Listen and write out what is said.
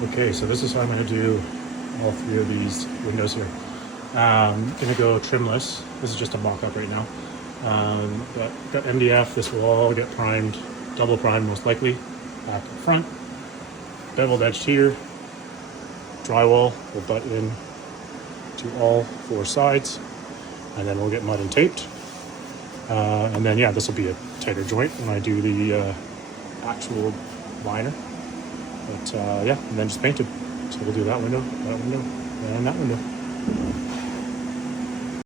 Okay, so this is how I'm going to do all three of these windows here. Going to go trimless. This is just a mock-up right now. Got MDF. This will all get primed, double primed most likely, back and front. Beveled edged here. Drywall will butt in to all four sides, and then we'll get mud and taped. And then yeah, this will be a tighter joint when I do the actual liner. But yeah, and then just paint it. So we'll do that window, and that window.